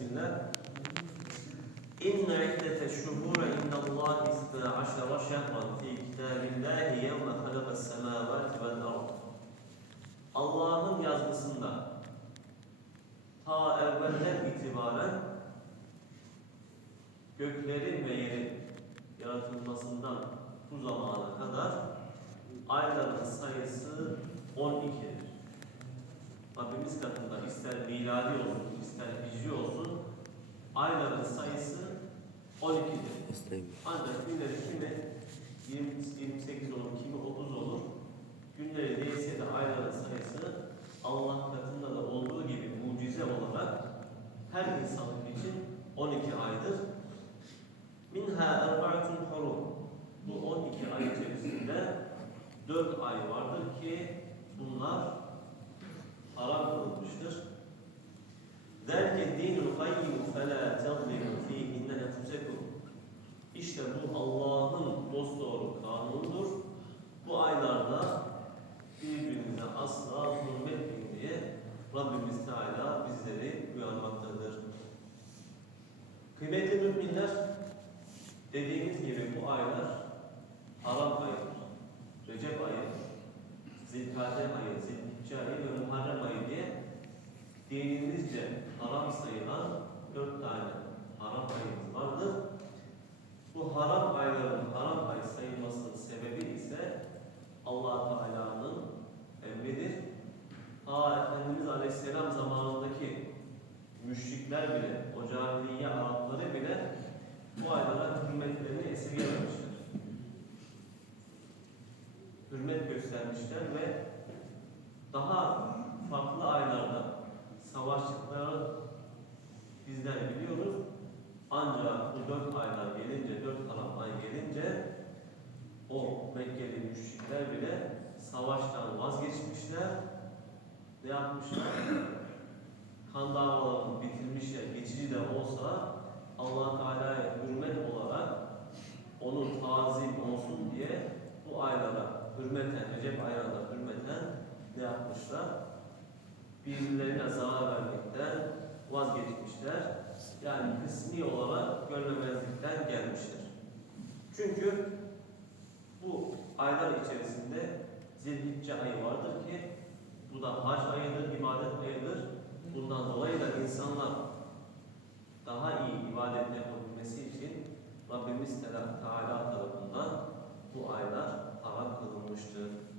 Bismillah. İnne iddete şuhura indallahi isna aşara şehran fi kitabillahi yevme halakas semavati vel ard. Allah'ın yazgısında ta evvelden itibaren göklerin ve yerin yaratılmasından bu zamana kadar ayların sayısı 12'dir. Rabbimiz katında ister miladi olsun, ister hicri olsun ayların sayısı 12'dir. Ancak günleri kimi 20, 28 olur, kimi 30 olur. Günleri değilse de ayların sayısı Allah katında da olduğu gibi mucize olarak her insanlık için 12 aydır. Minha erbaatun hurum. Bu 12 ay içerisinde 4 ay vardır ki bunlar haram kılınmıştır. Dinul kayyum fela tazlimu fihinne enfusekum. İşte bu Allah'ın dosdoğru kanunudur. Bu aylarda birbirinize asla zulmetmeyin diye Rabbimiz Teala bizleri uyarmaktadır. Kıymetli müminler, dediğimiz gibi bu aylar haram ayıdır. Recep ayı, Zilkade ayı, Zilhicce ayı ve Muharrem ayı diye dinimizce haram sayılan dört tane haram ayımız vardır. Bu haram ayların haram ay sayılmasının sebebi ise allah Teala'nın emridir. Ta Efendimiz Aleyhisselam zamanındaki müşrikler bile, o cahiliye Arapları bile bu aylara hürmetlerini esirgememişler. Hürmet göstermişler ve daha farklı aylarda savaştıkları bizler biliyoruz. Ancak bu dört aylar gelince, dört haram ay gelince o Mekkeli müşrikler bile savaştan vazgeçmişler. Ne yapmışlar? Kan davalarını bitirmişler, geçici de olsa allah Teala'ya hürmet olarak onun tazim olsun diye bu aylara hürmeten, Recep aylarına hürmeten ne yapmışlar? Birbirlerine zarar vermekten vazgeçmişler. Yani kısmi olarak görmemezlikten gelmişler. Çünkü da insanlar daha iyi ibadet yapabilmesi için Rabbimiz Teala tarafından bu aylar haram kılınmıştır.